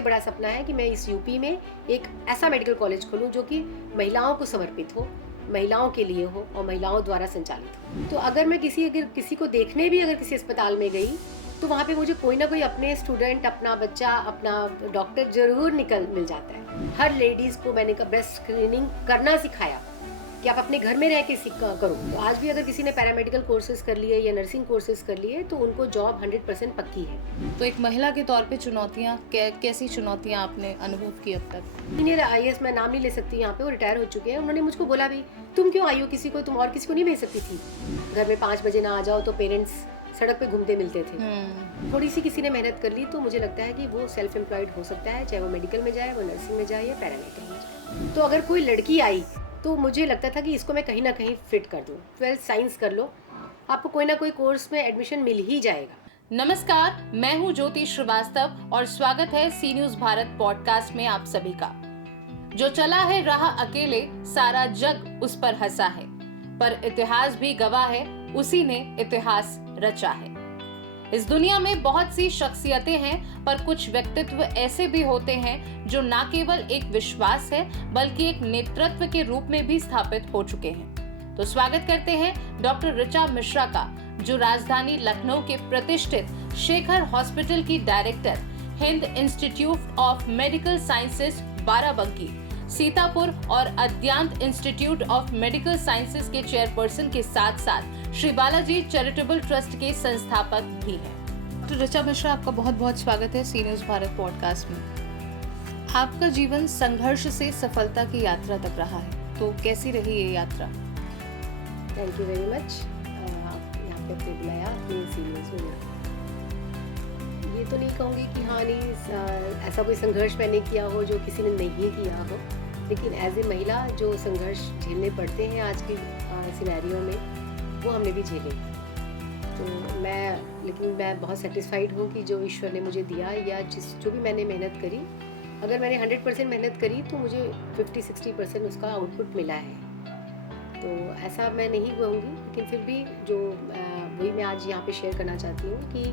सबसे बड़ा सपना है कि मैं इस यूपी में एक ऐसा मेडिकल कॉलेज खोलूं जो कि महिलाओं को समर्पित हो, महिलाओं के लिए हो और महिलाओं द्वारा संचालित हो। तो अगर मैं किसी को देखने भी अगर किसी अस्पताल में गई तो वहाँ पे मुझे कोई ना कोई अपने स्टूडेंट, अपना बच्चा, अपना डॉक्टर जरूर मिल जाता है। हर लेडीज़ को मैंने ब्रेस्ट स्क्रीनिंग करना सिखाया कि आप अपने घर में रह के करो। तो आज भी अगर किसी ने पैरामेडिकल कोर्सेज कर लिए या नर्सिंग कोर्सेज कर लिए तो उनको जॉब 100% पक्की है। तो एक महिला के तौर पे चुनौतियाँ, कैसी चुनौतियाँ आपने अनुभव की अब तक? सीनियर IAS, मैं नाम नहीं ले सकती यहाँ पे, वो रिटायर हो चुके हैं। उन्होंने मुझको बोला भी, तुम क्यों आई हो, तुम और किसी को नहीं भेज सकती थी? घर में 5 बजे ना आ जाओ तो पेरेंट्स सड़क पे घूमते मिलते थे। थोड़ी सी किसी ने मेहनत कर ली तो मुझे लगता है कि वो सेल्फ एम्प्लॉयड हो सकता है, चाहे वो मेडिकल में जाए, वो नर्सिंग में जाए या पैरामेडिकल में जाए। तो अगर कोई लड़की आई तो मुझे लगता था कि इसको मैं कहीं ना कहीं फिट कर दूँ। 12th साइंस कर लो, आपको कोई ना कोई कोर्स में एडमिशन मिल ही जाएगा। नमस्कार, मैं हूँ ज्योति श्रीवास्तव और स्वागत है सी न्यूज भारत पॉडकास्ट में आप सभी का। जो चला है राह अकेले, सारा जग उस पर हंसा है, पर इतिहास भी गवाह है, उसी ने इतिहास रचा है। इस दुनिया में बहुत सी शख्सियतें हैं, पर कुछ व्यक्तित्व ऐसे भी होते हैं जो न केवल एक विश्वास है बल्कि एक नेतृत्व के रूप में भी स्थापित हो चुके हैं। तो स्वागत करते हैं डॉक्टर ऋचा मिश्रा का, जो राजधानी लखनऊ के प्रतिष्ठित शेखर हॉस्पिटल की director, Hind institute of medical sciences Barabanki, Sitapur और अद्यांत इंस्टीट्यूट ऑफ मेडिकल साइंसेज के चेयरपर्सन के साथ साथ श्री बालाजी चैरिटेबल ट्रस्ट के संस्थापक भी हैं। तो ऋचा मिश्रा, आपका बहुत बहुत स्वागत है सी न्यूज भारत पॉडकास्ट में। आपका जीवन संघर्ष से सफलता की यात्रा तक रहा है, तो कैसी रही ये यात्रा? थैंक यू वेरी मच, आप यहाँ पे बुलाया अपनी सी न्यूज में। ये तो नहीं कहूँगी कि हाँ नहीं, ऐसा कोई संघर्ष मैंने किया हो जो किसी ने नहीं किया हो, लेकिन एज ए महिला जो संघर्ष झेलने पड़ते हैं आज के सिनेरियो में, वो हमने भी झेले। तो मैं बहुत सेटिस्फाइड हूँ कि जो ईश्वर ने मुझे दिया या जो भी मैंने मेहनत करी, अगर मैंने 100% मेहनत करी तो मुझे 50-60% उसका आउटपुट मिला है। तो ऐसा मैं नहीं कहूँगी, लेकिन फिर भी जो वही मैं आज यहाँ पे शेयर करना चाहती हूँ कि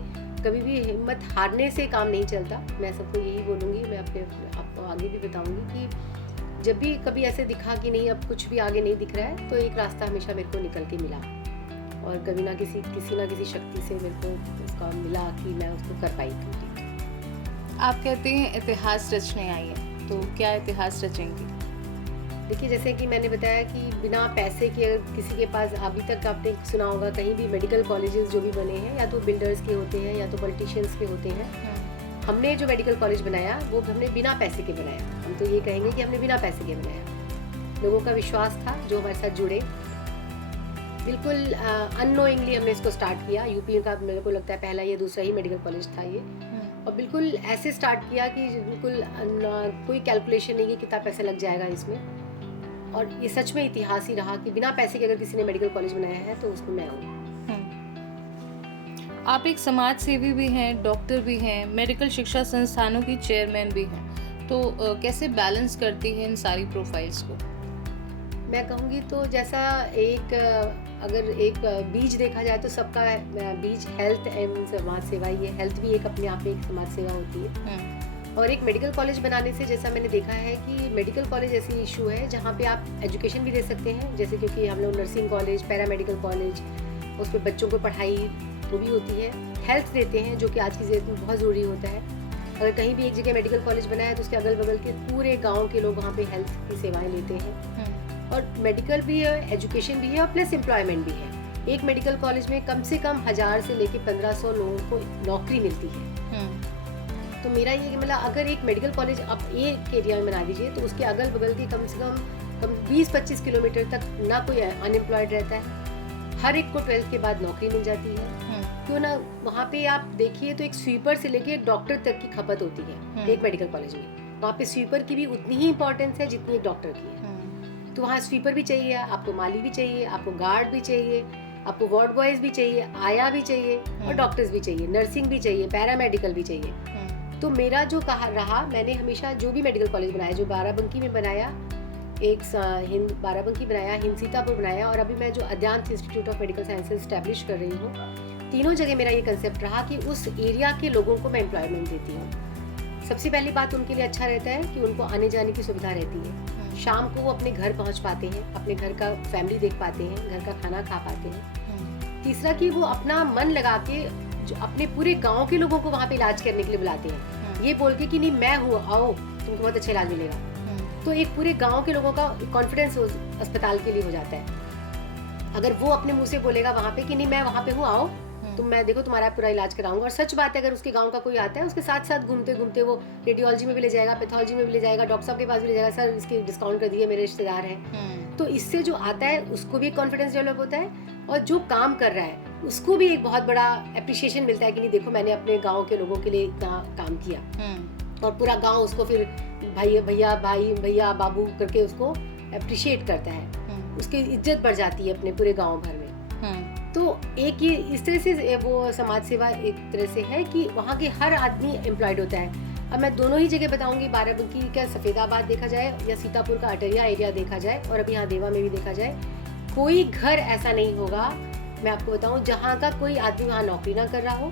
कभी भी हिम्मत हारने से काम नहीं चलता। मैं सबको यही बोलूँगी, मैं आपको आगे भी बताऊँगी कि जब भी कभी ऐसे दिखा कि नहीं अब कुछ भी आगे नहीं दिख रहा है, तो एक रास्ता हमेशा मेरे को निकल के मिला और कभी ना किसी ना किसी शक्ति से मेरे को उसका मिला कि मैं उसको कर पाई कंप्लीट। आप कहते हैं इतिहास रचने आई है, तो क्या इतिहास रचेंगी? देखिए, जैसे कि मैंने बताया कि बिना पैसे के अगर किसी के पास, अभी तक आपने सुना होगा कहीं भी मेडिकल कॉलेजेस जो भी बने हैं या तो बिल्डर्स के होते हैं या तो पॉलिटिशियंस के होते हैं। हमने जो मेडिकल कॉलेज बनाया वो हमने बिना पैसे के बनाया। हम तो ये कहेंगे कि हमने बिना पैसे के बनाया। लोगों का विश्वास था जो हमारे साथ जुड़े, बिल्कुल अननोइंगली हमने इसको स्टार्ट किया। यूपी का मेरे को लगता है पहला या दूसरा ही मेडिकल कॉलेज था ये, और बिल्कुल ऐसे स्टार्ट किया कि बिल्कुल कोई कैलकुलेशन नहीं कि कितना पैसा लग जाएगा इसमें। और ये सच में इतिहास ही रहा कि बिना पैसे के अगर किसी ने मेडिकल कॉलेज बनाया है तो उसको मैं हूँ। आप एक समाज सेवी भी हैं, डॉक्टर भी हैं, मेडिकल शिक्षा संस्थानों की चेयरमैन भी हैं, तो कैसे बैलेंस करती हैं इन सारी प्रोफाइल्स को? मैं कहूँगी तो जैसा अगर एक बीज देखा जाए तो सबका बीज हेल्थ एंड समाज सेवा ही है। हेल्थ भी एक अपने आप में एक समाज सेवा होती है। और एक मेडिकल कॉलेज बनाने से जैसा मैंने देखा है कि मेडिकल कॉलेज ऐसी इशू है जहाँ पे आप एजुकेशन भी दे सकते हैं, जैसे क्योंकि हम लोग नर्सिंग कॉलेज, पैरामेडिकल कॉलेज, उस पर बच्चों को पढ़ाई वो भी होती है। हेल्थ देते हैं जो कि आज की ज़रूरत में बहुत ज़रूरी होता है। अगर कहीं भी एक जगह मेडिकल कॉलेज बनाया है तो उसके अगल बगल के पूरे गाँव के लोग वहाँ पे हेल्थ की सेवाएँ लेते हैं। और मेडिकल भी है, एजुकेशन भी है और प्लस एम्प्लॉयमेंट भी है। एक मेडिकल कॉलेज में कम से कम 1000 से लेकर 1500 लोगों को नौकरी मिलती है। तो मेरा ये कि मतलब अगर एक मेडिकल कॉलेज आप एक एरिया में बना दीजिए तो उसके अगल बगल के कम से कम 20-25 किलोमीटर तक ना कोई अनएम्प्लॉयड रहता है। हर एक को 12th के बाद नौकरी मिल जाती है। क्यों ना वहाँ पे आप देखिए तो एक स्वीपर से लेके एक डॉक्टर तक की खपत होती है एक मेडिकल कॉलेज में। वहाँ पे स्वीपर की भी उतनी ही इंपॉर्टेंस है जितनी एक डॉक्टर की है। तो वहाँ स्वीपर भी चाहिए, आपको माली भी चाहिए, आपको गार्ड भी चाहिए, आपको वार्ड बॉयज भी चाहिए, आया भी चाहिए और डॉक्टर्स भी चाहिए, नर्सिंग भी चाहिए, पैरामेडिकल भी चाहिए। तो मेरा जो कहा रहा, मैंने हमेशा जो भी मेडिकल कॉलेज बनाया, जो बाराबंकी में बनाया, एक हिंद बाराबंकी बनाया, हिंद सीतापुर बनाया, और अभी मैं जो Adyant institute of medical sciences establish कर रही हूँ, तीनों जगह मेरा ये कंसेप्ट रहा कि उस एरिया के लोगों को मैं एम्प्लॉयमेंट देती हूँ। सबसे पहली बात उनके लिए अच्छा रहता है कि उनको आने जाने की सुविधा रहती है। शाम को वो अपने घर पहुंच पाते हैं, अपने घर का फैमिली देख पाते हैं, घर का खाना खा पाते हैं। तीसरा कि वो अपना मन लगा के जो अपने पूरे गांव के लोगों को वहाँ पे इलाज करने के लिए बुलाते हैं, ये बोल के कि नहीं मैं हूँ, आओ तुमको बहुत अच्छा इलाज मिलेगा। तो एक पूरे गांव के लोगों का कॉन्फिडेंस अस्पताल के लिए हो जाता है। अगर वो अपने मुंह से बोलेगा वहाँ पे कि नहीं मैं वहाँ पे हूँ, आओ तुम, मैं देखो तुम्हारा पूरा इलाज कराऊंगा। और सच बात है, अगर उसके गांव का कोई आता है उसके साथ साथ घूमते घूमते वो रेडियोलॉजी में भी ले जाएगा, पैथोलॉजी में भी ले जाएगा, डॉक्टर साहब के पास भी ले जाएगा, सर इसके डिस्काउंट कर दिए, मेरे रिश्तेदार हैं। तो इससे जो आता है उसको भी कॉन्फिडेंस डेवलप होता है, और जो काम कर रहा है उसको भी एक बहुत बड़ा अप्रिशिएशन मिलता है कि नहीं देखो मैंने अपने गाँव के लोगों के लिए इतना काम किया। और पूरा गाँव उसको फिर भाई भैया बाबू करके उसको अप्रिशिएट करता है, उसकी इज्जत बढ़ जाती है अपने पूरे गाँव भर में। तो एक ये इस तरह से वो समाज सेवा एक तरह से है कि वहाँ के हर आदमी एम्प्लॉयड होता है। अब मैं दोनों ही जगह बताऊंगी, बाराबंकी का सफेदाबाद देखा जाए या सीतापुर का अटरिया एरिया देखा जाए और अभी यहाँ देवा में भी देखा जाए, कोई घर ऐसा नहीं होगा, मैं आपको बताऊं, जहाँ का कोई आदमी वहाँ नौकरी ना कर रहा हो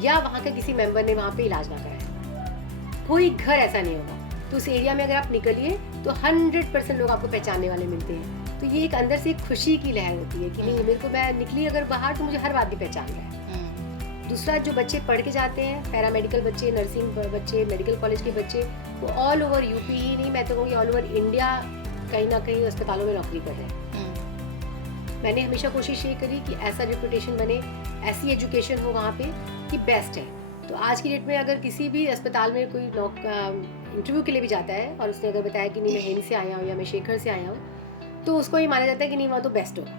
या वहाँ का किसी मेंबर ने वहाँ पे इलाज ना कराया। कोई घर ऐसा नहीं होगा। तो उस एरिया में अगर आप निकलिए तो 100% लोग आपको पहचानने वाले मिलते हैं। तो ये एक अंदर से एक खुशी की लहर होती है कि नहीं मेरे को, मैं निकली अगर बाहर तो मुझे हर आदमी पहचान रहा है। दूसरा, जो बच्चे पढ़ के जाते हैं, पैरामेडिकल बच्चे, नर्सिंग बच्चे, मेडिकल कॉलेज के बच्चे, वो ऑल ओवर यूपी ही नहीं, मैं तो कहूँगी ऑल ओवर इंडिया कहीं ना कहीं अस्पतालों में नौकरी कर रहे हैं। मैंने हमेशा कोशिश ये करी कि ऐसा रेपुटेशन बने, ऐसी एजुकेशन हो वहाँ पे कि बेस्ट है। तो आज की डेट में अगर किसी भी अस्पताल में कोई इंटरव्यू के लिए भी जाता है और उसने अगर बताया कि नहीं मैं हिंद से आया हूँ या मैं शेखर से आया हूँ, तो उसको ये माना जाता है कि नहीं वहाँ तो बेस्ट होगा,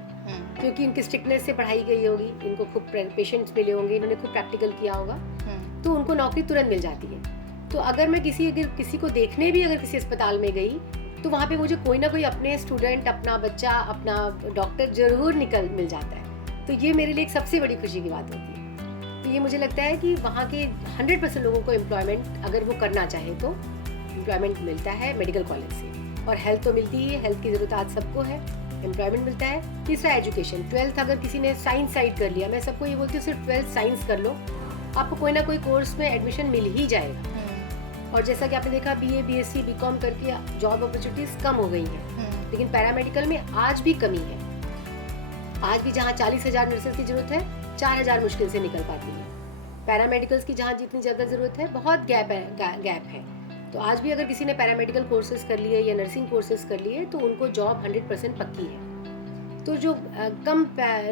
क्योंकि इनकी स्ट्रिक्टनेस से पढ़ाई गई होगी, इनको खूब पेशेंट्स मिले होंगे, इन्होंने खूब प्रैक्टिकल किया होगा, तो उनको नौकरी तुरंत मिल जाती है। तो अगर मैं किसी को देखने भी अगर किसी अस्पताल में गई तो वहाँ पे मुझे कोई ना कोई अपने स्टूडेंट, अपना बच्चा, अपना डॉक्टर जरूर मिल जाता है। तो ये मेरे लिए एक सबसे बड़ी खुशी की बात होती है। तो ये मुझे लगता है कि वहाँ के 100% लोगों को एम्प्लॉयमेंट अगर वो करना चाहे तो एम्प्लॉयमेंट मिलता है मेडिकल कॉलेज से, और हेल्थ तो मिलती ही है, हेल्थ की ज़रूरत आज सबको है, एम्प्लॉयमेंट मिलता है। तीसरा एजुकेशन, 12th अगर किसी ने साइंस साइड कर लिया, मैं सबको ये बोलती हूँ सिर्फ 12th साइंस कर लो, आपको कोई ना कोई कोर्स में एडमिशन मिल ही जाएगा। और जैसा कि आपने देखा BA BSc BCom करके जॉब अपॉर्चुनिटीज कम हो गई हैं, लेकिन पैरामेडिकल में आज भी कमी है। आज भी जहाँ 40,000 नर्सेज की जरूरत है, 4,000 मुश्किल से निकल पाती है। पैरामेडिकल्स की जहाँ जितनी ज़्यादा ज़रूरत है, बहुत गैप है। तो आज भी अगर किसी ने पैरामेडिकल कोर्सेज कर लिए या नर्सिंग कोर्सेज कर लिए तो उनको जॉब 100% पक्की है। तो जो कम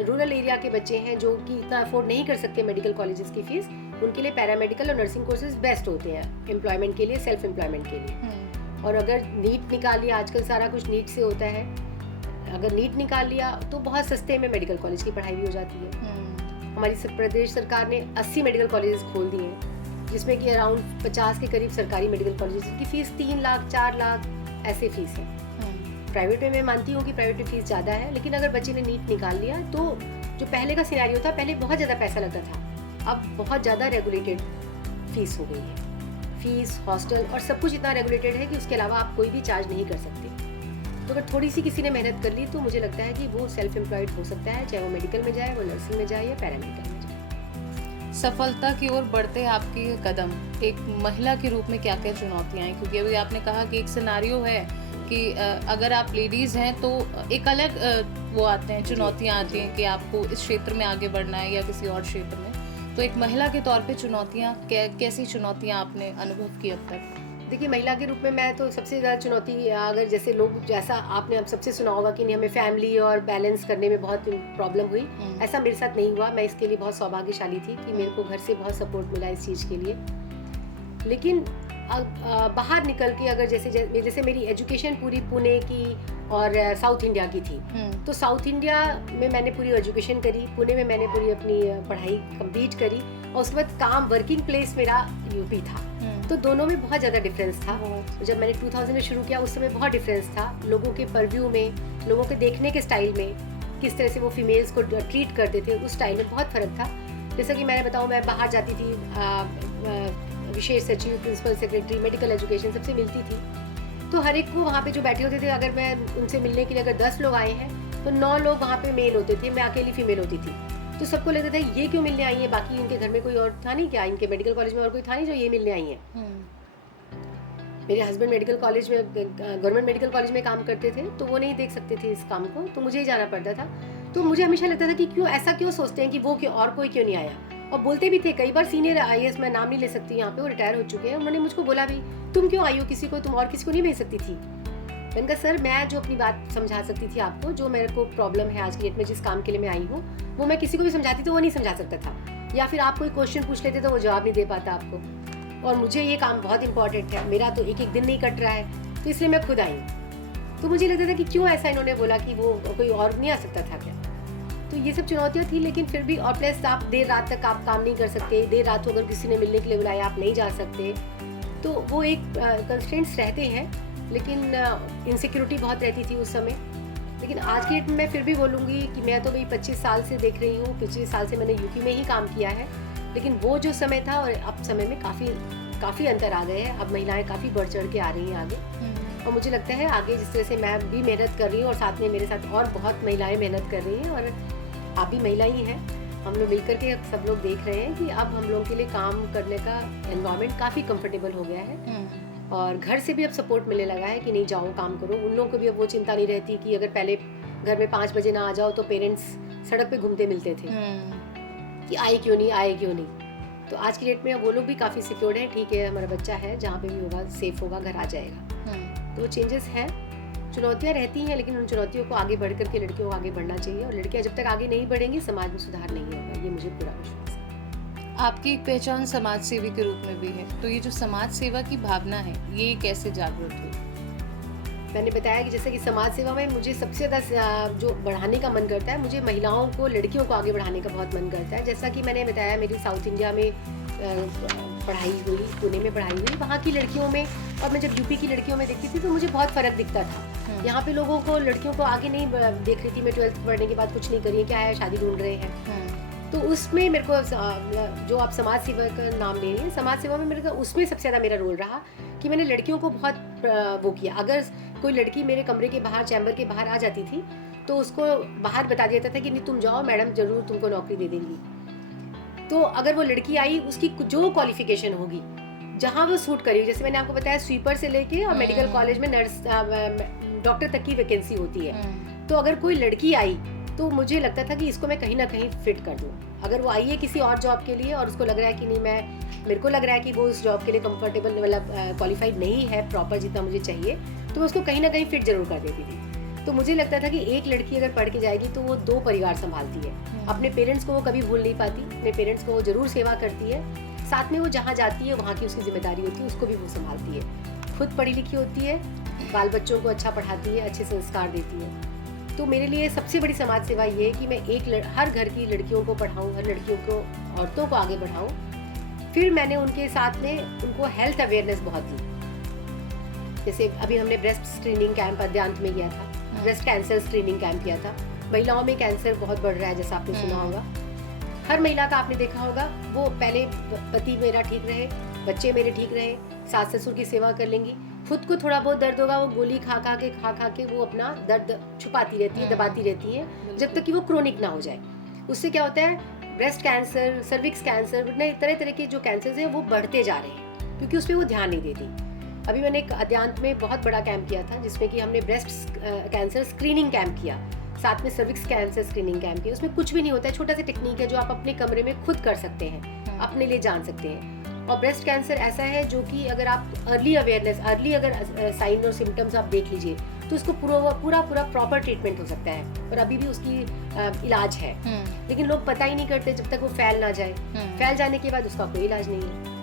रूरल एरिया के बच्चे हैं जो कि इतना अफोर्ड नहीं कर सकते मेडिकल कॉलेजेस की फीस, उनके लिए पैरामेडिकल और नर्सिंग कोर्सेज बेस्ट होते हैं एम्प्लॉयमेंट के लिए, सेल्फ एम्प्लॉयमेंट के लिए। और अगर नीट निकाल लिया, आजकल सारा कुछ नीट से होता है, अगर नीट निकाल लिया तो बहुत सस्ते में मेडिकल कॉलेज की पढ़ाई भी हो जाती है। हमारी प्रदेश सरकार ने 80 मेडिकल कॉलेजेस खोल दिए हैं, जिसमें कि अराउंड 50 के करीब सरकारी मेडिकल कॉलेजेस की फीस 3 लाख 4 लाख ऐसे फीस है। प्राइवेट में मैं मानती हूँ कि प्राइवेट में फीस ज़्यादा है, लेकिन अगर बच्चे ने नीट निकाल लिया तो जो पहले का सिनेरियो था, पहले बहुत ज़्यादा पैसा लगता था, अब बहुत ज़्यादा रेगुलेटेड फीस हो गई है। फीस, हॉस्टल और सब कुछ इतना रेगुलेटेड है कि उसके अलावा आप कोई भी चार्ज नहीं कर सकते। तो अगर थोड़ी सी किसी ने मेहनत कर ली तो मुझे लगता है कि वो सेल्फ एम्प्लॉयड हो सकता है, चाहे वो मेडिकल में जाए, वो नर्सिंग में जाए या पैरामेडिकल में जाए। सफलता की ओर बढ़ते आपके कदम एक महिला के रूप में क्या क्या चुनौतियां हैं? क्योंकि अभी आपने कहा कि एक सिनारियो है कि अगर आप लेडीज़ हैं तो एक अलग वो आते हैं, चुनौतियां आती हैं कि आपको इस क्षेत्र में आगे बढ़ना है या किसी और क्षेत्र में। तो एक महिला के तौर पे चुनौतियां, कैसी चुनौतियां आपने अनुभव की अब तक? देखिए, महिला के रूप में मैं तो सबसे ज़्यादा चुनौती, अगर जैसे लोग, जैसा आपने अब सबसे सुना होगा कि नहीं हमें फैमिली और बैलेंस करने में बहुत प्रॉब्लम हुई, ऐसा मेरे साथ नहीं हुआ। मैं इसके लिए बहुत सौभाग्यशाली थी कि मेरे को घर से बहुत सपोर्ट मिला इस चीज़ के लिए। लेकिन बाहर निकल के अगर जैसे मेरी एजुकेशन पूरी पुणे की और साउथ इंडिया की थी, तो साउथ इंडिया में मैंने पूरी एजुकेशन करी, पुणे में मैंने पूरी अपनी पढ़ाई कंप्लीट करी, और उसके बाद काम, वर्किंग प्लेस मेरा यूपी था। तो दोनों में बहुत ज़्यादा डिफरेंस था। जब मैंने 2000 में शुरू किया उस समय बहुत डिफरेंस था, लोगों के परव्यू में, लोगों के देखने के स्टाइल में, किस तरह से वो फीमेल्स को ट्रीट करते थे, उस स्टाइल में बहुत फ़र्क था। जैसा कि मैंने बताऊँ, मैं बाहर जाती थी, विशेष सचिव, प्रिंसिपल सेक्रेटरी, मेडिकल एजुकेशन सबसे मिलती थी, तो हर एक को वहाँ पे जो बैठे होते थे, अगर मैं उनसे मिलने के लिए अगर 10 लोग आए हैं तो 9 लोग वहाँ पे मेल होते थे, मैं अकेली फीमेल होती थी। तो सबको लगता था ये क्यों मिलने आई है, बाकी इनके घर में कोई और था नहीं क्या, इनके मेडिकल कॉलेज में और कोई था नहीं जो ये मिलने आई है। मेरे हस्बैंड मेडिकल कॉलेज में, गवर्नमेंट मेडिकल कॉलेज में काम करते थे, तो वो नहीं देख सकते थे इस काम को, तो मुझे ही जाना पड़ता था। तो मुझे हमेशा लगता था कि क्यों ऐसा क्यों सोचते हैं कि वो क्यों और कोई क्यों नहीं आया। और बोलते भी थे कई बार, सीनियर IAS, मैं नाम नहीं ले सकती यहाँ पे, वो रिटायर हो चुके हैं, उन्होंने मुझको बोला भी, तुम क्यों आई हो, किसी को तुम और किसी को नहीं भेज सकती थी। मैंने कहा सर, मैं जो अपनी बात समझा सकती थी आपको, जो मेरे को प्रॉब्लम है आज की डेट में, जिस काम के लिए मैं आई हूँ, वो मैं किसी को भी समझाती तो वो नहीं समझा सकता था, या फिर आप कोई क्वेश्चन पूछ लेते तो वो जवाब नहीं दे पाता आपको। और मुझे ये काम बहुत इंपॉर्टेंट है, मेरा तो एक एक दिन नहीं कट रहा है, तो इसलिए मैं खुद आई। तो मुझे लगता था कि क्यों ऐसा इन्होंने बोला कि वो कोई और नहीं आ सकता था क्या। तो ये सब चुनौतियाँ थी, लेकिन फिर भी, और प्लस आप देर रात तक आप काम नहीं कर सकते, देर रात को अगर किसी ने मिलने के लिए बुलाया आप नहीं जा सकते, तो वो एक कंस्ट्रेंट्स रहते हैं। लेकिन इनसिक्योरिटी बहुत रहती थी उस समय। लेकिन आज की डेट में मैं फिर भी बोलूँगी कि मैं तो भाई 25 साल से देख रही हूँ, पिछले साल से मैंने यूपी में ही काम किया है, लेकिन वो जो समय था और अब समय में काफ़ी अंतर आ गए हैं। अब महिलाएं काफ़ी बढ़ चढ़ के आ रही हैं आगे, और मुझे लगता है आगे जिस तरह से मैं भी मेहनत कर रही हूँ और साथ में मेरे साथ और बहुत महिलाएं मेहनत कर रही हैं, और आप भी महिला ही हैं, हम लोग मिलकर के सब लोग देख रहे हैं कि अब हम लोगों के लिए काम करने का एनवायरनमेंट काफ़ी कंफर्टेबल हो गया है, और घर से भी अब सपोर्ट मिलने लगा है कि नहीं जाओ काम करो। उन लोगों को भी अब वो चिंता नहीं रहती कि अगर पहले घर में 5 बजे ना आ जाओ तो पेरेंट्स सड़क पे घूमते मिलते थे कि आए क्यों नहीं। तो आज की डेट में अब वो लोग भी काफ़ी सिक्योर्ड हैं, ठीक है हमारा बच्चा है, जहाँ पे भी होगा सेफ होगा, घर आ जाएगा। तो वो चेंजेस हैं, चुनौतियाँ रहती हैं, लेकिन उन चुनौतियों को आगे बढ़ करके लड़कियों को आगे बढ़ना चाहिए, और लड़कियाँ जब तक आगे नहीं बढ़ेंगी समाज में सुधार नहीं होगा, ये मुझे पूरा विश्वास है। आपकी एक पहचान समाज सेवी के रूप में भी है, तो ये जो समाज सेवा की भावना है ये कैसे जागृत हुई? मैंने बताया कि जैसे कि समाज सेवा में मुझे सबसे ज़्यादा जो बढ़ाने का मन करता है, मुझे महिलाओं को, लड़कियों को आगे बढ़ाने का बहुत मन करता है। जैसा कि मैंने बताया, मेरी साउथ इंडिया में पढ़ाई हुई, पुणे में पढ़ाई हुई, वहाँ की लड़कियों में और मैं जब यूपी की लड़कियों में देखती थी तो मुझे बहुत फ़र्क दिखता था। यहाँ पे लोगों को, लड़कियों को आगे नहीं देख रही थी मैं, 12th पढ़ने के बाद कुछ नहीं करिए, क्या है, शादी ढूंढ रहे हैं। तो उसमें मेरे को, जो आप समाज सेवा का नाम ले रही हैं, समाज सेवा में मेरे को उसमें सबसे ज़्यादा मेरा रोल रहा कि मैंने लड़कियों को बहुत वो किया। अगर कोई लड़की मेरे कमरे के बाहर, चैम्बर के बाहर आ जाती थी तो उसको बाहर बता दिया था कि नहीं तुम जाओ, मैडम ज़रूर तुमको नौकरी दे देंगी। तो अगर वो लड़की आई, उसकी जो क्वालिफिकेशन होगी, जहाँ वो सूट करी, जैसे मैंने आपको बताया स्वीपर से लेके और मेडिकल कॉलेज में नर्स, डॉक्टर तक की वैकेंसी होती है। तो अगर कोई लड़की आई तो मुझे लगता था कि इसको मैं कहीं ना कहीं फिट कर दूँ। अगर वो आई है किसी और जॉब के लिए और उसको लग रहा है कि नहीं, मेरे को लग रहा है कि वो उस जॉब के लिए कंफर्टेबल, मतलब क्वालिफाइड नहीं है प्रॉपर जितना मुझे चाहिए, तो मैं उसको कहीं ना कहीं फिट जरूर कर देती थी। तो मुझे लगता था कि एक लड़की अगर पढ़ के जाएगी तो वो 2 परिवार संभालती है। अपने पेरेंट्स को वो कभी भूल नहीं पाती, अपने पेरेंट्स को वो जरूर सेवा करती है, साथ में वो जहाँ जाती है वहाँ की उसकी जिम्मेदारी होती है, उसको भी वो संभालती है। खुद पढ़ी लिखी होती है, बाल बच्चों को अच्छा पढ़ाती है, अच्छे संस्कार देती है। तो मेरे लिए सबसे बड़ी समाज सेवा ये है कि मैं हर घर की लड़कियों को पढ़ाऊँ, हर लड़कियों को, औरतों को आगे बढ़ाऊँ। फिर मैंने उनके साथ में उनको हेल्थ अवेयरनेस बहुत दी। जैसे अभी हमने ब्रेस्ट स्क्रीनिंग कैंप अद्यांत में किया था, ब्रेस्ट कैंसर स्क्रीनिंग कैंप किया था। महिलाओं में कैंसर बहुत बढ़ रहा है, जैसा आपने सुना होगा। हर महिला का आपने देखा होगा, वो पहले पति मेरा ठीक रहे, बच्चे मेरे ठीक रहे, सास ससुर की सेवा कर लेंगी, खुद को थोड़ा बहुत दर्द होगा, वो गोली खा के वो अपना दर्द छुपाती रहती है, दबाती रहती है, जब तक कि वो क्रोनिक ना हो जाए। उससे क्या होता है, ब्रेस्ट कैंसर, सर्विक्स कैंसर, तरह तरह के जो कैंसर हैं वो बढ़ते जा रहे हैं, क्योंकि उस पर वो ध्यान नहीं देती। अभी मैंने एक अद्यांत में बहुत बड़ा कैंप किया था, जिसमें कि हमने ब्रेस्ट कैंसर स्क्रीनिंग कैंप किया, साथ में सर्विक्स कैंसर स्क्रीनिंग कैंप किया। उसमें कुछ भी नहीं होता है, छोटा सा टेक्निक है जो आप अपने कमरे में खुद कर सकते हैं, अपने लिए जान सकते हैं। और ब्रेस्ट कैंसर ऐसा है जो कि अगर आप अर्ली अगर साइन और सिम्टम्स आप देख लीजिए तो उसको पूरा प्रॉपर ट्रीटमेंट हो सकता है, और अभी भी उसकी इलाज है। लेकिन लोग पता ही नहीं करते जब तक वो फैल ना जाए। फैल जाने के बाद उसका कोई इलाज नहीं है।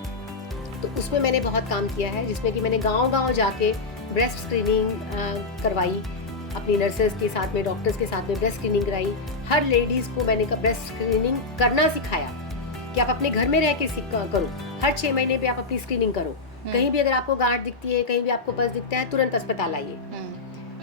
तो उसमें मैंने बहुत काम किया है, जिसमें कि मैंने गाँव जाके ब्रेस्ट स्क्रीनिंग करवाई, अपनी नर्सेस के साथ में, डॉक्टर्स के साथ में ब्रेस्ट स्क्रीनिंग कराई। हर लेडीज़ को मैंने ब्रेस्ट स्क्रीनिंग करना सिखाया कि आप अपने घर में रह के करो। हर 6 महीने पे आप अपनी स्क्रीनिंग करो। कहीं भी अगर आपको गांठ दिखती है, कहीं भी आपको पस दिखता है, तुरंत अस्पताल आइए।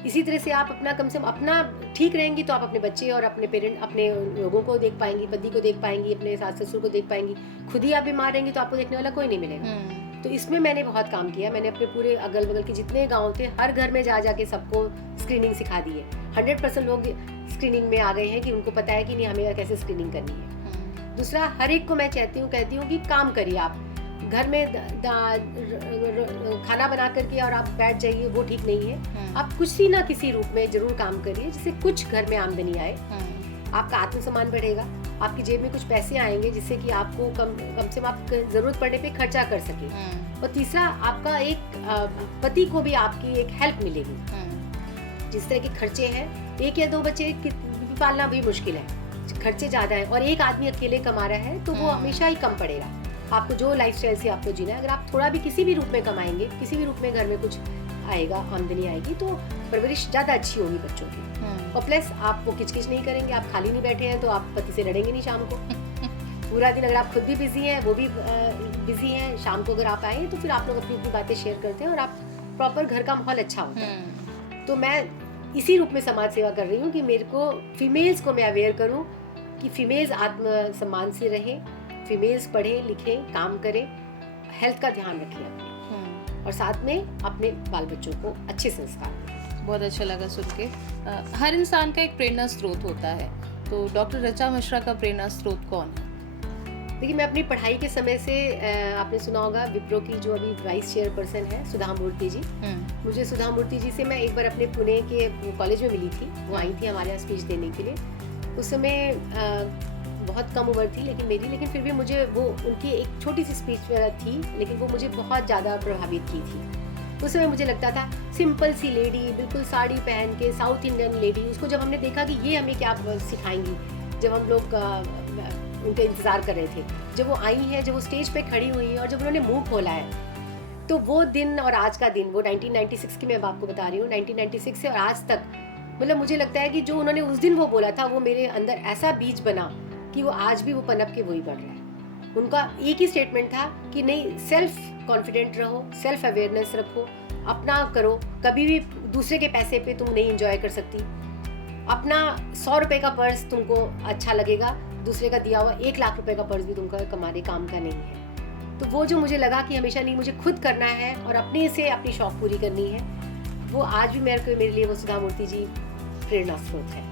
इसी तरह से आप अपना कम से कम अपना ठीक रहेंगी तो आप अपने बच्चे और अपने पेरेंट, अपने लोगों को देख पाएंगी, पति को देख पाएंगी, अपने सास ससुर को देख पाएंगी। खुद ही आप बीमार रहेंगी तो आपको देखने वाला कोई नहीं मिलेगा। तो इसमें मैंने बहुत काम किया। मैंने अपने पूरे अगल बगल के जितने गाँव थे, हर घर में जाके सबको स्क्रीनिंग सिखा दी है। 100% लोग स्क्रीनिंग में आ गए हैं कि उनको पता है कि नहीं हमें कैसे स्क्रीनिंग करनी है। दूसरा, हर एक को मैं कहती हूँ कि काम करिए। आप घर में खाना बना करके और आप बैठ जाइए, वो ठीक नहीं है। आप किसी ना किसी रूप में जरूर काम करिए जिससे कुछ घर में आमदनी आए, आपका आत्मसम्मान बढ़ेगा, आपकी जेब में कुछ पैसे आएंगे जिससे कि आपको कम से कम आप जरूरत पड़ने पे खर्चा कर सके। और तीसरा, आपका एक पति को भी आपकी एक हेल्प मिलेगी। जिस तरह के खर्चे हैं, 1 या 2 बच्चे पालना भी मुश्किल है, खर्चे ज्यादा है, और एक आदमी अकेले कमा रहा है तो वो हमेशा ही कम पड़ेगा। आपको जो लाइफस्टाइल से आपको जीना है, अगर आप थोड़ा भी किसी भी रूप में कमाएंगे, किसी भी रूप में घर में कुछ आएगा, आमदनी आएगी, तो परवरिश ज्यादा अच्छी होगी बच्चों की। और प्लस आप वो किचकिच नहीं करेंगे, आप खाली नहीं बैठे हैं तो आप पति से लड़ेंगे नहीं शाम को। पूरा दिन अगर आप खुद भी बिजी हैं, वो भी बिजी हैं, शाम को अगर आप आए तो फिर आप लोग अपनी अपनी बातें शेयर करते हैं और आप प्रॉपर घर का माहौल अच्छा होता है। तो मैं इसी रूप में समाज सेवा कर रही हूँ कि मेरे को फीमेल्स को मैं अवेयर करूँ कि फीमेल्स आत्मसम्मान से रहें, फीमेल्स पढ़ें लिखें, काम करें, हेल्थ का ध्यान रखें अपने, और साथ में अपने बाल बच्चों को अच्छे संस्कार दें। बहुत अच्छा लगा सुन के। हर इंसान का एक प्रेरणा स्रोत होता है, तो डॉक्टर ऋचा मिश्रा का प्रेरणा स्रोत कौन है? देखिए, मैं अपनी पढ़ाई के समय से, आपने सुना होगा विप्रो की जो अभी वाइस चेयरपर्सन है सुधा मूर्ति जी, मुझे सुधा मूर्ति जी से मैं एक बार अपने पुणे के कॉलेज में मिली थी। वो आई थी हमारे यहाँ स्पीच देने के लिए। उस समय बहुत कम उम्र थी लेकिन फिर भी मुझे वो उनकी एक छोटी सी स्पीच थी, लेकिन वो मुझे बहुत ज़्यादा प्रभावित की थी। उस समय मुझे लगता था सिंपल सी लेडी, बिल्कुल साड़ी पहन के, साउथ इंडियन लेडी, उसको जब हमने देखा कि ये हमें क्या सिखाएंगी, जब हम लोग उनका इंतज़ार कर रहे थे, जब वो आई हैं, जब वो स्टेज पे खड़ी हुई हैं और जब उन्होंने मुंह खोला है, तो वो दिन और आज का दिन, वो 1996 की मैं आपको बता रही हूँ, 1996 से और आज तक, मतलब मुझे लगता है कि जो उन्होंने उस दिन वो बोला था, वो मेरे अंदर ऐसा बीज बना कि वो आज भी वो पनप के वही बढ़ रहा है। उनका एक ही स्टेटमेंट था कि नहीं, सेल्फ कॉन्फिडेंट रहो, सेल्फ अवेयरनेस रखो, अपना करो, कभी भी दूसरे के पैसे पे तुम नहीं एंजॉय कर सकती। अपना 100 रुपए का पर्स तुमको अच्छा लगेगा, दूसरे का दिया हुआ 1 लाख रुपए का पर्स भी तुमका कमाने काम का नहीं है। तो वो जो मुझे लगा कि हमेशा नहीं, मुझे खुद करना है और अपने से अपनी शौक पूरी करनी है, वो आज भी मेरे लिए वो सुधा मूर्ति जी प्रेरणा स्रोत है।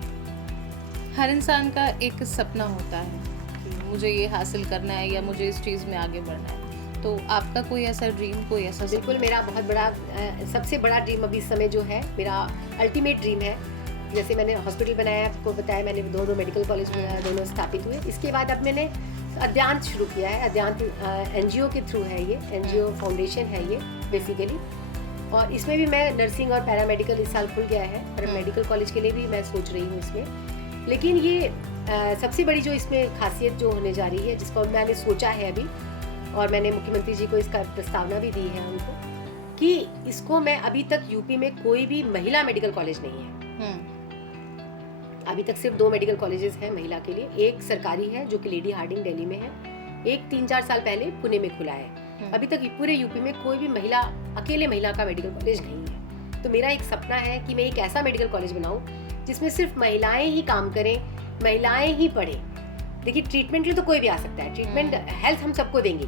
हर इंसान का एक सपना होता है कि मुझे ये हासिल करना है या मुझे इस चीज़ में आगे बढ़ना है, तो आपका कोई ऐसा ड्रीम, कोई ऐसा? बिल्कुल, मेरा बहुत बड़ा, सबसे बड़ा ड्रीम अभी इस समय जो है, मेरा अल्टीमेट ड्रीम है, जैसे मैंने हॉस्पिटल बनाया, आपको बताया, मैंने 2 मेडिकल कॉलेज दोनों स्थापित हुए। इसके बाद अब मैंने अद्यांत शुरू किया है। अद्यांत NGO के थ्रू है, ये NGO फाउंडेशन है ये बेसिकली, और इसमें भी मैं नर्सिंग और पैरामेडिकल इस साल खुल गया है, और मेडिकल कॉलेज के लिए भी मैं सोच रही हूँ इसमें। लेकिन ये सबसे बड़ी जो इसमें खासियत जो होने जा रही है, जिसको मैंने सोचा है अभी, और मैंने मुख्यमंत्री जी को इसका प्रस्तावना भी दी है उनको, कि इसको मैं, अभी तक यूपी में कोई भी महिला मेडिकल कॉलेज नहीं है। अभी तक सिर्फ 2 मेडिकल कॉलेजेस हैं महिला के लिए। एक सरकारी है जो कि लेडी हार्डिंग दिल्ली में है, एक 3-4 साल पहले पुणे में खुला है। अभी तक पूरे यूपी में कोई भी अकेले महिला का मेडिकल कॉलेज नहीं है। तो मेरा एक सपना है कि मैं एक ऐसा मेडिकल कॉलेज बनाऊं जिसमें सिर्फ महिलाएं ही काम करें, महिलाएं ही पढ़ें। देखिए, ट्रीटमेंट के लिए तो कोई भी आ सकता है, ट्रीटमेंट हेल्थ हम सबको देंगे,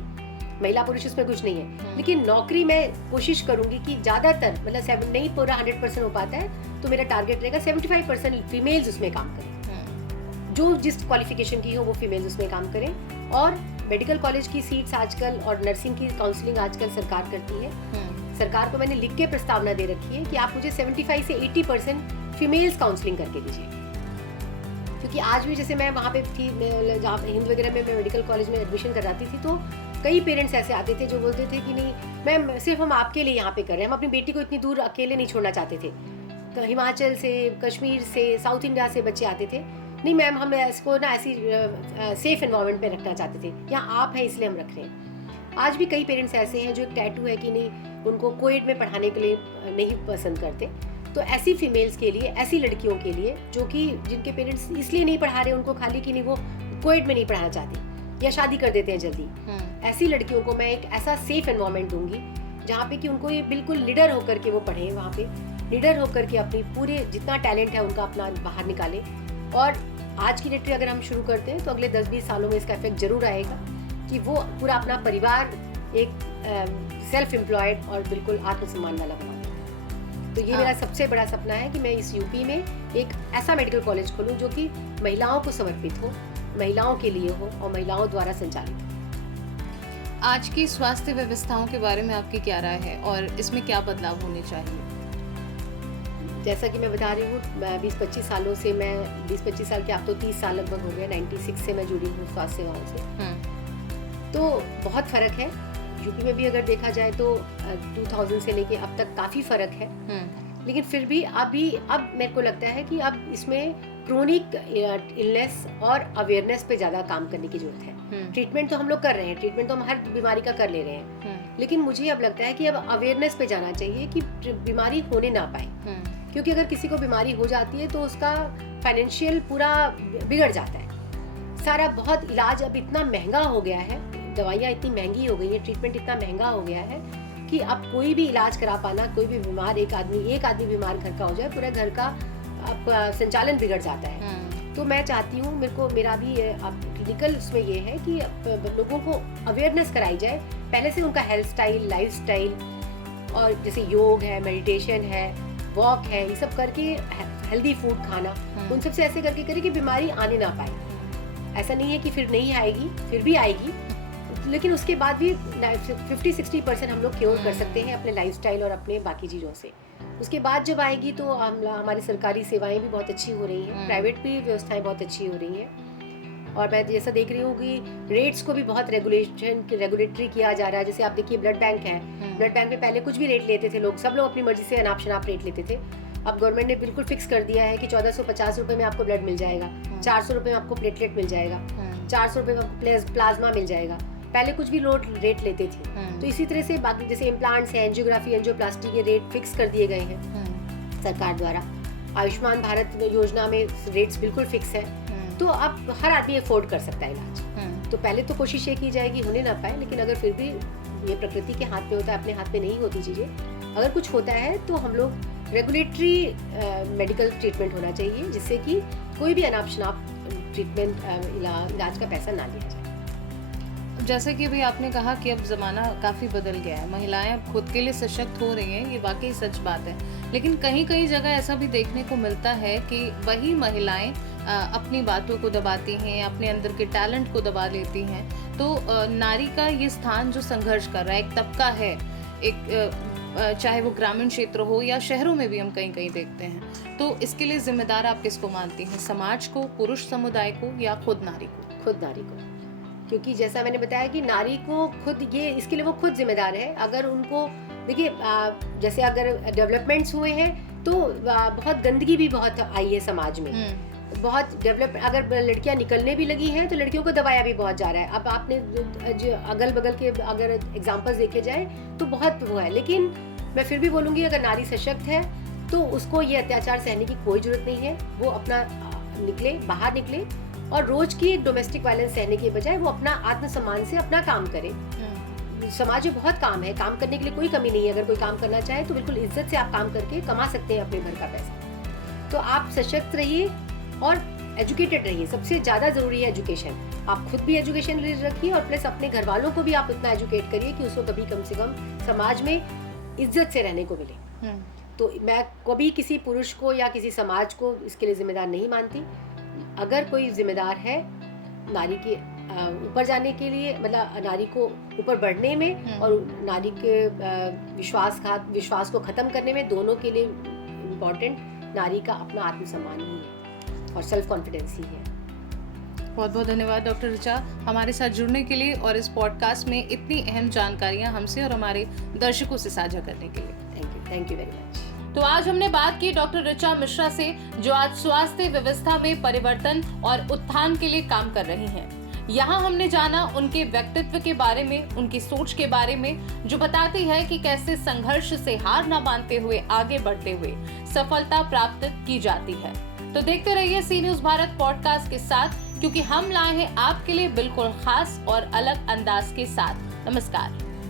महिला पुरुष उसमें कुछ नहीं है। लेकिन नौकरी मैं कोशिश करूंगी कि ज्यादातर, मतलब नहीं पूरा 100% हो पाता है, तो मेरा टारगेट रहेगा 75% फीमेल्स उसमें काम करें, जो जिस क्वालिफिकेशन की हो वो फीमेल्स उसमें काम करें। और मेडिकल कॉलेज की सीट्स आजकल और नर्सिंग की काउंसलिंग आजकल सरकार करती है। सरकार को मैंने लिख के प्रस्तावना दे रखी है कि आप मुझे 75 से 80% फीमेल्स काउंसलिंग करके दीजिए, क्योंकि आज भी जैसे मैं वहाँ पे थी, जहाँ हिंद वगैरह में मैं मेडिकल कॉलेज में एडमिशन कराती थी, तो कई पेरेंट्स ऐसे आते थे जो बोलते थे कि नहीं मैम, सिर्फ हम आपके लिए यहाँ पे कर रहे हैं, हम अपनी बेटी को इतनी दूर अकेले नहीं छोड़ना चाहते थे। हिमाचल से, कश्मीर से, साउथ इंडिया से बच्चे आते थे, नहीं मैम, हम इसको ना ऐसी सेफ एनवायरनमेंट में रखना चाहते थे, यहाँ आप हैं इसलिए हम रख रहे हैं। आज भी कई पेरेंट्स ऐसे हैं जो एक टैटू है कि नहीं, उनको कोएड में पढ़ाने के लिए नहीं पसंद करते। तो ऐसी फीमेल्स के लिए, ऐसी लड़कियों के लिए जो कि जिनके पेरेंट्स इसलिए नहीं पढ़ा रहे उनको खाली कि नहीं वो कोएड में नहीं पढ़ाना चाहती या शादी कर देते हैं जल्दी, ऐसी लड़कियों को मैं एक ऐसा सेफ एनवायरनमेंट दूंगी जहाँ पे कि उनको ये बिल्कुल लीडर होकर के वो पढ़ें, वहाँ पे लीडर होकर के अपनी पूरे जितना टैलेंट है उनका अपना बाहर निकालें। और आज की डेट में अगर हम शुरू करते हैं तो अगले 10-20 सालों में इसका इफेक्ट जरूर आएगा कि वो पूरा अपना परिवार एक सेल्फ एम्प्लॉयड और बिल्कुल आत्मसम्मान वाला बना। तो ये मेरा सबसे बड़ा सपना है कि मैं इस यूपी में एक ऐसा मेडिकल कॉलेज खोलूं जो कि महिलाओं को समर्पित हो, महिलाओं के लिए हो और महिलाओं द्वारा संचालित हो। आज की स्वास्थ्य व्यवस्थाओं के बारे में आपकी क्या राय है और इसमें क्या बदलाव होने चाहिए? जैसा कि मैं बता रही हूँ, 20-25 सालों से मैं 20-25 साल के, अब तो 30 साल लगभग हो गए, 96 से मैं जुड़ी हूँ स्वास्थ्य सेवाओं से। तो बहुत फ़र्क है। यूपी में भी अगर देखा जाए तो 2000 से लेके अब तक काफ़ी फ़र्क है। लेकिन फिर भी अब मेरे को लगता है कि अब इसमें क्रोनिक इलनेस और अवेयरनेस पे ज़्यादा काम करने की ज़रूरत है। ट्रीटमेंट तो हम लोग कर रहे हैं, ट्रीटमेंट तो हम हर बीमारी का कर ले रहे हैं, लेकिन मुझे अब लगता है कि अब अवेयरनेस पे जाना चाहिए कि बीमारी होने ना पाए। क्योंकि अगर किसी को बीमारी हो जाती है तो उसका फाइनेंशियल पूरा बिगड़ जाता है। सारा बहुत इलाज अब इतना महंगा हो गया है, दवाइयाँ इतनी महंगी हो गई है, ट्रीटमेंट इतना महंगा हो गया है कि अब कोई भी इलाज करा पाना, कोई भी बीमार एक आदमी बीमार घर का हो जाए, पूरे घर का संचालन बिगड़ जाता है। तो मैं चाहती हूँ, मेरा भी क्लिनिकल उसमें ये है कि लोगों को अवेयरनेस कराई जाए पहले से, उनका हेल्थ स्टाइल, लाइफ स्टाइल, और जैसे योग है, मेडिटेशन है, वॉक है, ये सब करके हेल्दी फूड खाना, उन सब से ऐसे करके करें कि बीमारी आने ना पाए। ऐसा नहीं है कि फिर नहीं आएगी, फिर भी आएगी, लेकिन उसके बाद भी 50-60% हम लोग क्योर कर सकते हैं अपने लाइफस्टाइल और अपने बाकी चीज़ों से। उसके बाद जब आएगी तो हमारी सरकारी सेवाएं भी बहुत अच्छी हो रही हैं, प्राइवेट भी व्यवस्थाएं बहुत अच्छी हो रही हैं। और मैं जैसा देख रही हूँ कि रेट्स को भी बहुत रेगुलेटरी किया जा रहा है। जैसे आप देखिए ब्लड बैंक है, ब्लड बैंक में पहले कुछ भी रेट लेते थे लोग, सब लोग अपनी मर्जी से अनाप शनाप रेट लेते थे। अब गवर्नमेंट ने बिल्कुल फिक्स कर दिया है कि 1450 रुपये में आपको ब्लड मिल जाएगा, 400 रुपये में आपको प्लेटलेट मिल जाएगा, 400 रुपये में आपको प्लाज्मा मिल जाएगा। पहले कुछ भी लोग रेट लेते थे। तो इसी तरह से बाकी जैसे इम्प्लांट्स है, एंजियोग्राफी, एंजियोप्लास्टी के रेट फिक्स कर दिए गए हैं सरकार द्वारा। आयुष्मान भारत योजना में रेट्स बिल्कुल फिक्स है, तो अब हर आदमी अफोर्ड कर सकता है इलाज। तो पहले तो कोशिश ये की जाएगी होने ना पाए, लेकिन अगर फिर भी ये प्रकृति के हाथ में होता है, अपने हाथ में नहीं होती चीज़ें, अगर कुछ होता है तो हम लोग रेगुलेटरी मेडिकल ट्रीटमेंट होना चाहिए, जिससे कि कोई भी अनाप शनाप ट्रीटमेंट इलाज का पैसा ना लिया जाए। जैसे कि भी आपने कहा कि अब ज़माना काफ़ी बदल गया है, महिलाएं अब खुद के लिए सशक्त हो रही हैं, ये वाकई सच बात है। लेकिन कहीं कहीं जगह ऐसा भी देखने को मिलता है कि वही महिलाएं अपनी बातों को दबाती हैं, अपने अंदर के टैलेंट को दबा लेती हैं। तो नारी का ये स्थान जो संघर्ष कर रहा है, एक तबका है, एक चाहे वो ग्रामीण क्षेत्र हो या शहरों में भी हम कहीं कहीं देखते हैं, तो इसके लिए जिम्मेदार आप किसको मानती हैं? समाज को, पुरुष समुदाय को, या खुद नारी को? खुद नारी को, क्योंकि जैसा मैंने बताया कि नारी को खुद इसके लिए वो खुद जिम्मेदार है। अगर उनको देखिए, जैसे अगर डेवलपमेंट्स हुए हैं तो बहुत गंदगी भी बहुत आई है समाज में, बहुत डेवलप, अगर लड़कियां निकलने भी लगी हैं तो लड़कियों को दबाया भी बहुत जा रहा है। अब आपने अगल बगल के अगर एग्जांपल्स देखे जाए तो बहुत वो है, लेकिन मैं फिर भी बोलूँगी अगर नारी सशक्त है तो उसको ये अत्याचार सहने की कोई ज़रूरत नहीं है। वो अपना बाहर निकले और रोज की डोमेस्टिक वायलेंस सहने के बजाय वो अपना आत्मसम्मान से अपना काम करे। समाज में बहुत काम है, काम करने के लिए कोई कमी नहीं है। अगर कोई काम करना चाहे तो बिल्कुल इज्जत से आप काम करके कमा सकते हैं अपने घर का पैसा। तो आप सशक्त रहिए और एजुकेटेड रहिए, सबसे ज़्यादा ज़रूरी है एजुकेशन। आप खुद भी एजुकेशन रखिए और प्लस अपने घर वालों को भी आप इतना एजुकेट करिए कि उसको कभी कम से कम समाज में इज्जत से रहने को मिले। तो मैं कभी किसी पुरुष को या किसी समाज को इसके लिए जिम्मेदार नहीं मानती। अगर कोई जिम्मेदार है नारी के ऊपर जाने के लिए, मतलब नारी को ऊपर बढ़ने में और नारी के विश्वास को खत्म करने में, दोनों के लिए इम्पोर्टेंट नारी का अपना आत्मसम्मान ही है और सेल्फ कॉन्फिडेंस ही है। बहुत बहुत धन्यवाद डॉक्टर ऋचा हमारे साथ जुड़ने के लिए और इस पॉडकास्ट में इतनी अहम जानकारियां हमसे और हमारे दर्शकों से साझा करने के लिए। Thank you very much. तो आज हमने बात की डॉक्टर ऋचा मिश्रा से, जो आज स्वास्थ्य व्यवस्था में परिवर्तन और उत्थान के लिए काम कर रही हैं। यहाँ हमने जाना उनके व्यक्तित्व के बारे में, उनकी सोच के बारे में, जो बताती है कि कैसे संघर्ष से हार न मानते हुए आगे बढ़ते हुए सफलता प्राप्त की जाती है। तो देखते रहिए सी न्यूज़ भारत पॉडकास्ट के साथ, क्योंकि हम लाए हैं आपके लिए बिल्कुल खास और अलग अंदाज के साथ। नमस्कार।